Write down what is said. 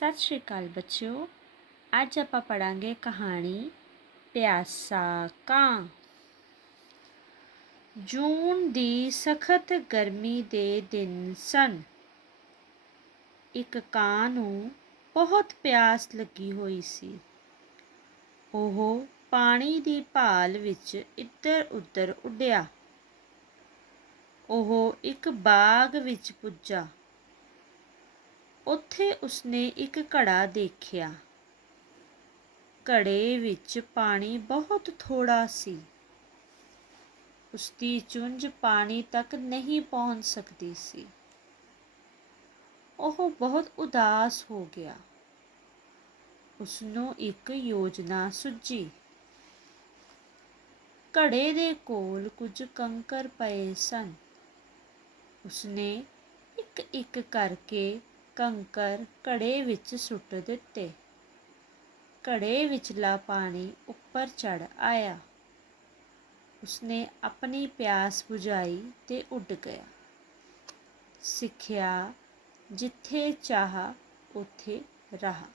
ਸਤਿ ਸ਼੍ਰੀ ਅਕਾਲ ਬੱਚਿਓ। ਅੱਜ ਆਪਾਂ ਪੜਾਂਗੇ ਕਹਾਣੀ ਪਿਆਸਾ ਕਾਂ। ਜੂਨ ਦੀ ਸਖਤ ਗਰਮੀ ਦੇ ਦਿਨ ਸਨ। ਇੱਕ ਕਾਂ ਨੂੰ ਬਹੁਤ ਪਿਆਸ ਲੱਗੀ ਹੋਈ ਸੀ। ਉਹ ਪਾਣੀ ਦੀ ਭਾਲ ਵਿੱਚ ਇੱਧਰ-ਉੱਧਰ ਉੱਡਿਆ। ਉਹ ਇੱਕ ਬਾਗ ਵਿੱਚ ਪੁੱਜਾ। ਉੱਥੇ ਉਸਨੇ ਇੱਕ ਘੜਾ ਦੇਖਿਆ। ਘੜੇ ਵਿੱਚ ਪਾਣੀ ਬਹੁਤ ਥੋੜਾ ਸੀ। ਉਸਦੀ ਚੁੰਝ ਪਾਣੀ ਤੱਕ ਨਹੀਂ ਪਹੁੰਚ ਸਕਦੀ ਸੀ। ਉਹ ਬਹੁਤ ਉਦਾਸ ਹੋ ਗਿਆ। ਉਸਨੂੰ ਇੱਕ ਯੋਜਨਾ ਸੁੱਜੀ ਘੜੇ ਦੇ ਕੋਲ ਕੁਝ ਕੰਕਰ ਪਏ ਸਨ। ਉਸਨੇ ਇੱਕ ਇੱਕ ਕਰਕੇ ਕੰਕਰ ਘੜੇ ਵਿੱਚ ਸੁੱਟ ਦਿੱਤੇ। ਘੜੇ ਵਿਚਲਾ ਪਾਣੀ ਉੱਪਰ ਚੜ ਆਇਆ। ਉਸਨੇ ਆਪਣੀ ਪਿਆਸ ਬੁਝਾਈ ਤੇ ਉੱਡ ਗਿਆ। ਸਿੱਖਿਆ ਜਿੱਥੇ ਚਾਹ, ਉੱਥੇ ਰਹਾ।